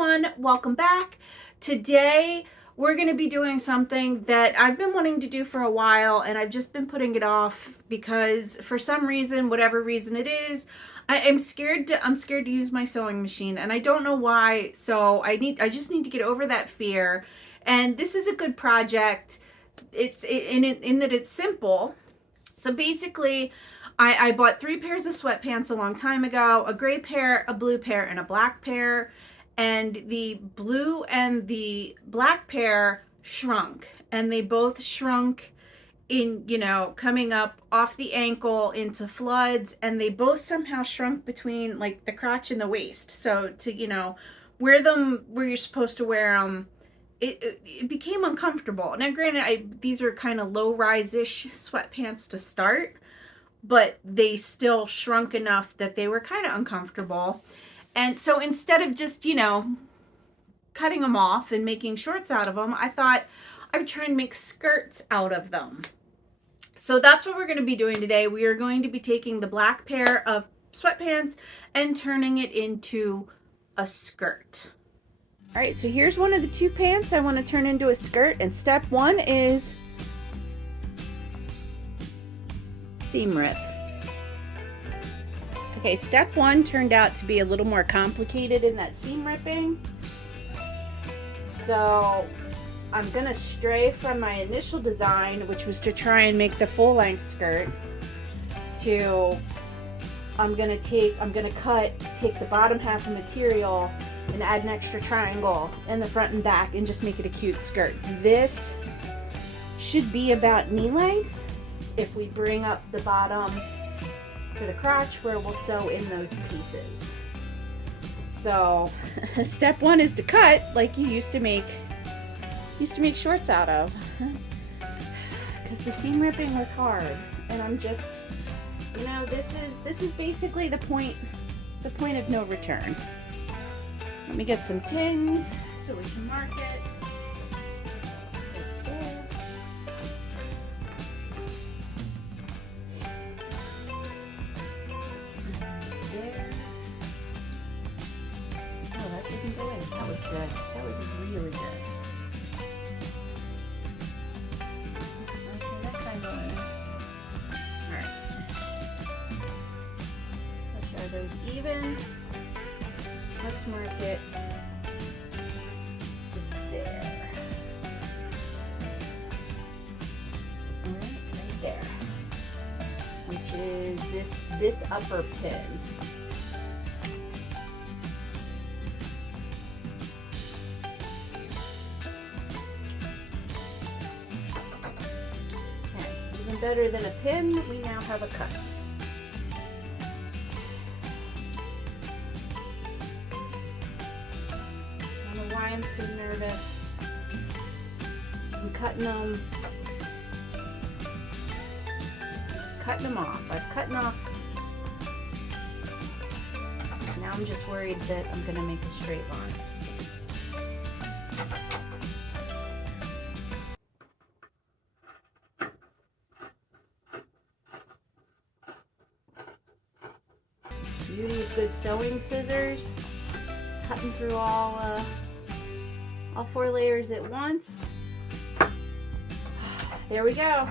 everyone, welcome back. Today we're going to be doing something that I've been wanting to do for a while, and I've just been putting it off because for some reason, whatever reason it is, I'm scared to use my sewing machine, and I don't know why. So I just need to get over that fear. And this is a good project. It's in that it's simple. So basically, I bought 3 pairs of sweatpants a long time ago, a gray pair, a blue pair, and a black pair. And the blue and the black pair shrunk. And they both shrunk in, coming up off the ankle into floods. And they both somehow shrunk between like the crotch and the waist. So to, wear them where you're supposed to wear them, it became uncomfortable. Now, granted, these are kind of low-rise-ish sweatpants to start, but they still shrunk enough that they were kind of uncomfortable. And so instead of just, cutting them off and making shorts out of them, I thought I would try and make skirts out of them. So that's what we're going to be doing today. We are going to be taking the black pair of sweatpants and turning it into a skirt. All right, so here's one of the 2 pants I want to turn into a skirt, and step 1 is seam rip. Okay, step 1 turned out to be a little more complicated in that seam ripping. So I'm gonna stray from my initial design, which was to try and make the full length skirt, to I'm gonna take the bottom half of material and add an extra triangle in the front and back and just make it a cute skirt. This should be about knee length if we bring up the bottom to the crotch where we'll sew in those pieces. So step 1 is to cut like you used to make shorts out of, because the seam ripping was hard, and I'm just, this is basically the point of no return. Let me get some pins so we can mark it. Didn't go in. That was good. That was really good. Okay, that kind of went in. Alright. Make sure those even. Let's mark it to there. Alright, right there. Which is this upper pin. Better than a pin, we now have a cut. I don't know why I'm so nervous. I'm cutting them. Just cutting them off. I've cut off. Now I'm just worried that I'm going to make a straight line. Beauty of good sewing scissors, cutting through all 4 layers at once. There we go.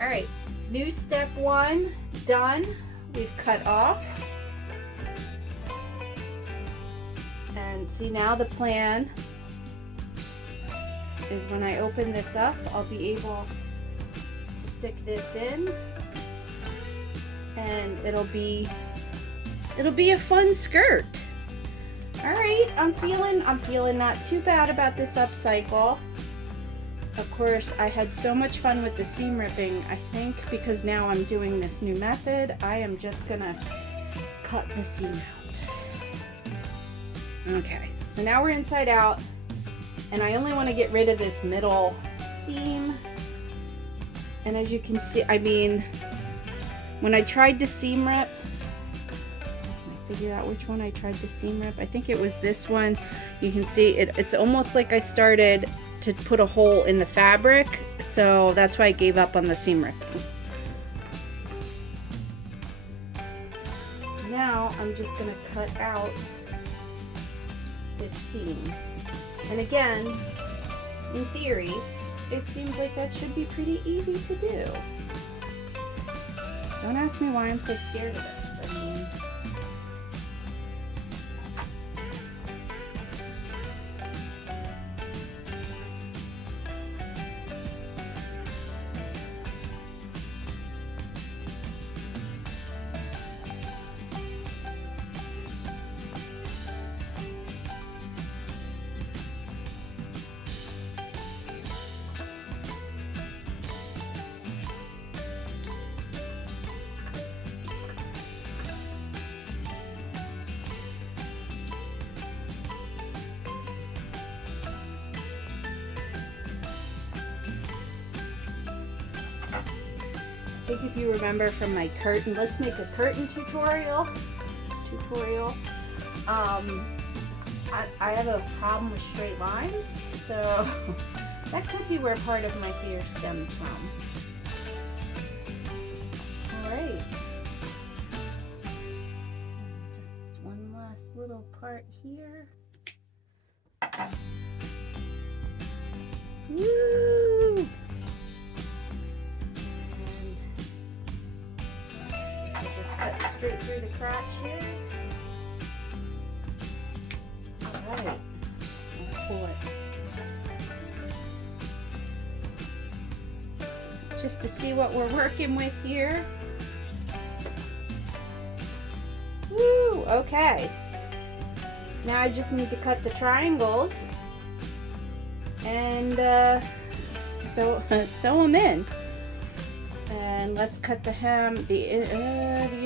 All right, new step 1 done. We've cut off. And see, now the plan is when I open this up, I'll be able to stick this in, and it'll be a fun skirt. All right, I'm feeling not too bad about this upcycle. Of course, I had so much fun with the seam ripping. I think because now I'm doing this new method, I am just gonna cut the seam out. Okay, so now we're inside out, and I only want to get rid of this middle seam. And as you can see, I mean, when I tried to seam rip, figure out which one I tried to seam rip. I think it was this one. You can see it's almost like I started to put a hole in the fabric, so that's why I gave up on the seam ripping. So now I'm just going to cut out this seam. And again, in theory, it seems like that should be pretty easy to do. Don't ask me why I'm so scared of this. I mean, I think if you remember from my curtain, let's make a curtain tutorial. I have a problem with straight lines, so that could be where part of my fear stems from. All right. Just one last little part here. Woo! Straight through the crotch here. All right, I'll pull it. Just to see what we're working with here. Woo, okay. Now I just need to cut the triangles and sew them in. And let's cut the hem, the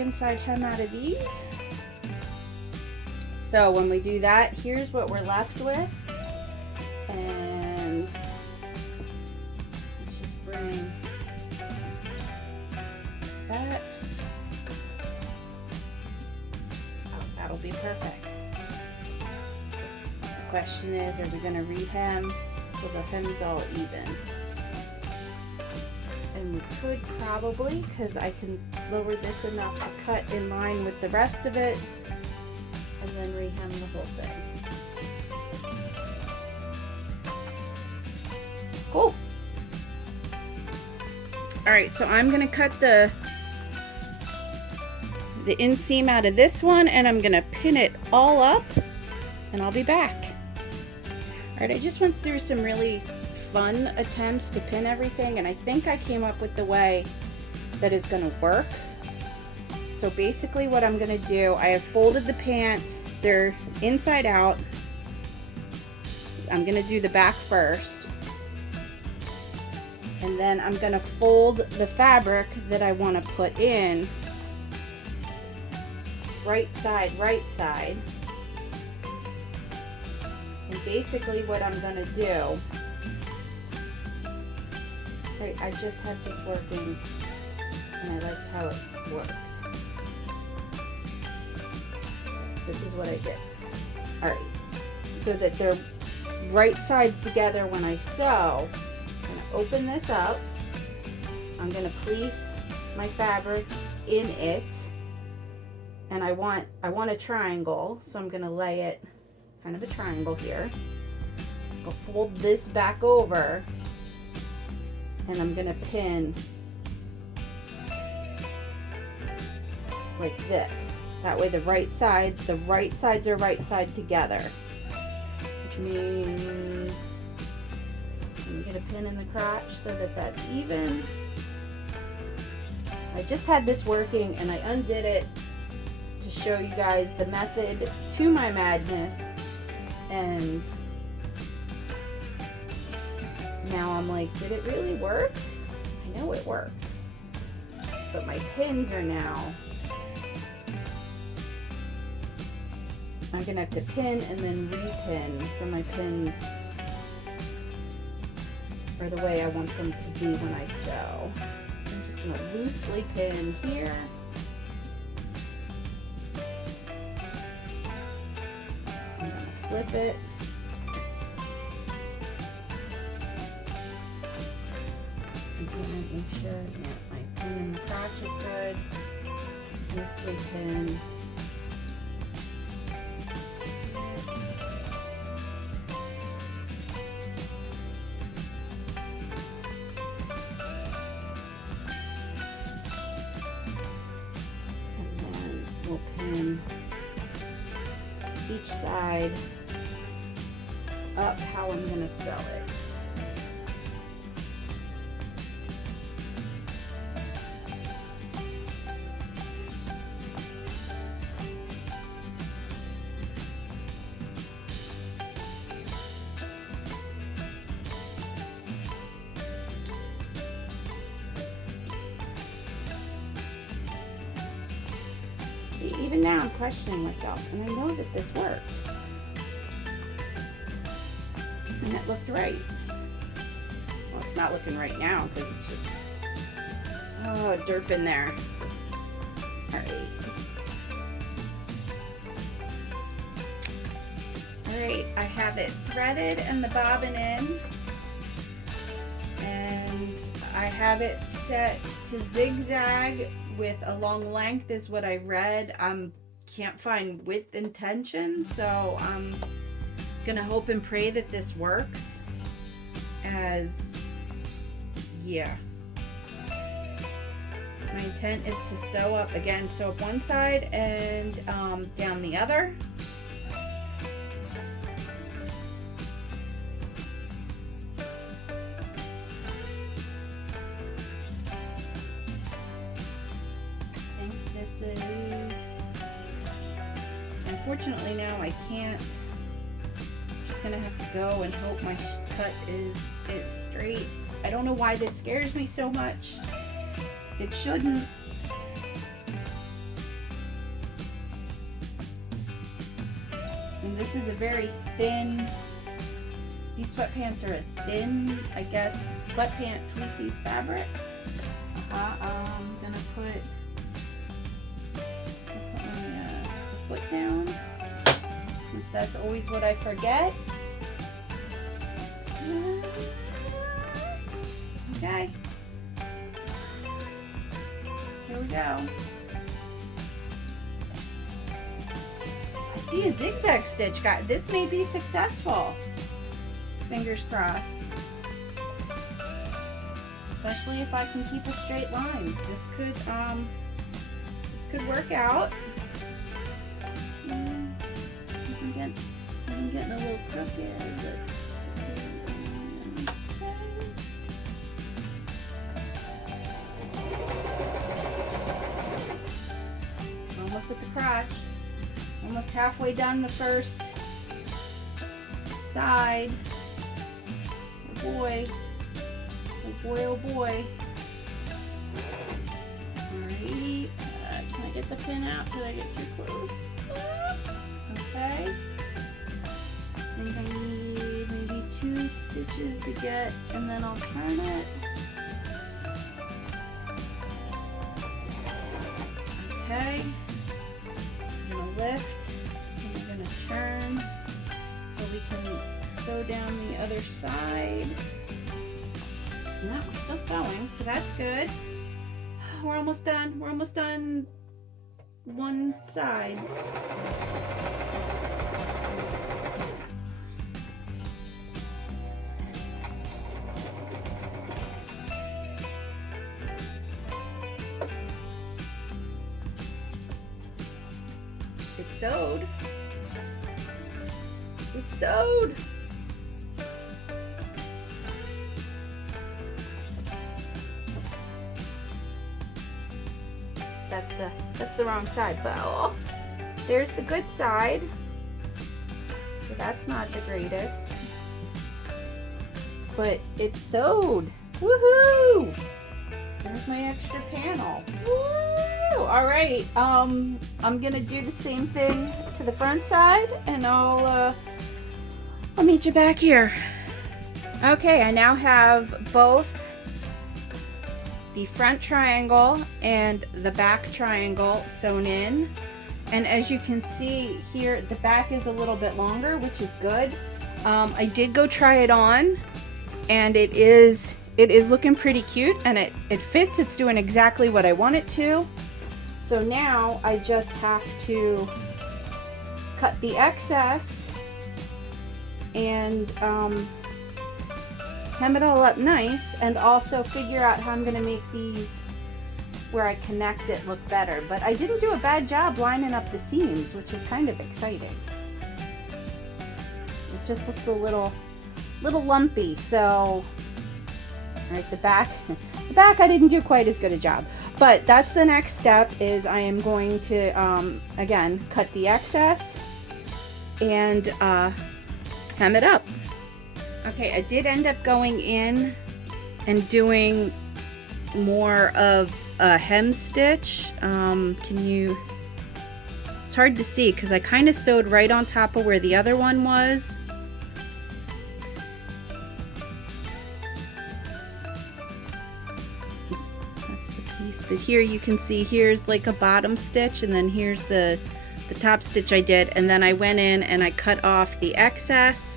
inside hem out of these. So when we do that, here's what we're left with. And let's just bring that. Oh, that'll be perfect. The question is, are we going to re-hem so the hem's all even? And we could probably, because I can lower this enough to cut in line with the rest of it and then rehem the whole thing. Cool. All right, so I'm gonna cut the inseam out of this one and I'm gonna pin it all up and I'll be back. All right, I just went through some really fun attempts to pin everything, and I think I came up with the way that is going to work. So basically what I'm going to do, I have folded the pants, they're inside out. I'm going to do the back first, and then I'm going to fold the fabric that I want to put in right side. And basically what I'm going to do, right, I just had this working and I liked how it worked. This is what I did. Alright, so that they're right sides together when I sew, I'm going to open this up. I'm going to place my fabric in it, and I want a triangle, so I'm going to lay it kind of a triangle here. I'll fold this back over, and I'm going to pin like this. That way the right sides are right side together, which means I'm going to pin in the crotch so that that's even. I just had this working and I undid it to show you guys the method to my madness, and now I'm like, did it really work? I know it worked, but my pins are now, I'm gonna have to pin and then repin, so my pins are the way I want them to be when I sew. So I'm just gonna loosely pin here. I'm gonna flip it. Again, make sure my pin in the crotch is good. Loosely pin. each side up how I'm going to sew it. Even now I'm questioning myself, and I know that this worked. And it looked right. Well, it's not looking right now because it's just, oh, derp in there. Alright, I have it threaded and the bobbin in. And I have it set to zigzag with a long length is what I read. Can't find width and tension, so I'm gonna hope and pray that this works. Yeah. My intent is to sew up again, sew up one side and down the other. Unfortunately now I can't. I'm just gonna have to go and hope my cut is straight. I don't know why this scares me so much. It shouldn't. And this is a very thin, these sweatpants are a thin, I guess, sweatpant fleecy fabric. I'm gonna put foot down, since that's always what I forget. Okay, here we go. I see a zigzag stitch. This may be successful. Fingers crossed. Especially if I can keep a straight line. This could work out. I'm getting a little crooked. Almost at the crotch. Almost halfway done the first side. Oh boy. Oh boy, oh boy. Alrighty. Can I get the pin out? Did I get too close? Okay. I think I need maybe 2 stitches to get, and then I'll turn it. Okay. I'm gonna lift, and I'm gonna turn so we can sew down the other side. No, I'm still sewing, so that's good. We're almost done. We're almost done one side. It's sewed. It's sewed. That's the wrong side, but oh, there's the good side. So that's not the greatest. But it's sewed. Woohoo! There's my extra panel. Woo! All right. I'm gonna do the same thing to the front side, and I'll meet you back here. Okay, I now have both the front triangle and the back triangle sewn in, and as you can see here, the back is a little bit longer, which is good. I did go try it on, and it is looking pretty cute, and it fits. It's doing exactly what I want it to. So now I just have to cut the excess and hem it all up nice, and also figure out how I'm going to make these where I connect it look better. But I didn't do a bad job lining up the seams, which is kind of exciting. It just looks a little lumpy. So, right, the back I didn't do quite as good a job, but that's the next step. Is I am going to again cut the excess and hem it up. Okay, I did end up going in and doing more of a hem stitch. It's hard to see because I kind of sewed right on top of where the other one was. That's the piece, but here you can see here's like a bottom stitch, and then here's the top stitch I did, and then I went in and I cut off the excess.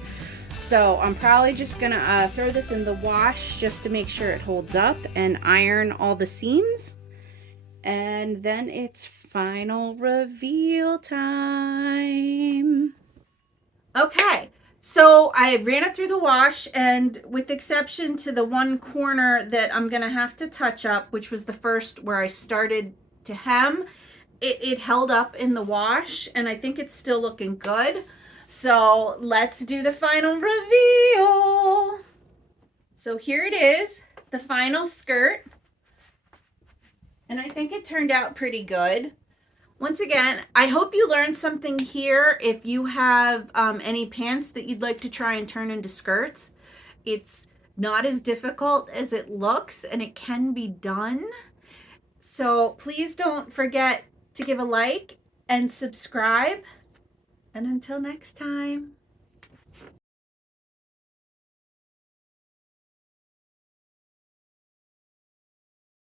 So I'm probably just gonna throw this in the wash just to make sure it holds up, and iron all the seams, and then it's final reveal time. Okay, so I ran it through the wash, and with exception to the one corner that I'm gonna have to touch up, which was the first where I started to hem, it held up in the wash, and I think it's still looking good. So let's do the final reveal. So here it is, the final skirt. And I think it turned out pretty good. Once again, I hope you learned something here. If you have any pants that you'd like to try and turn into skirts, it's not as difficult as it looks, and it can be done. So please don't forget to give a like and subscribe. And until next time.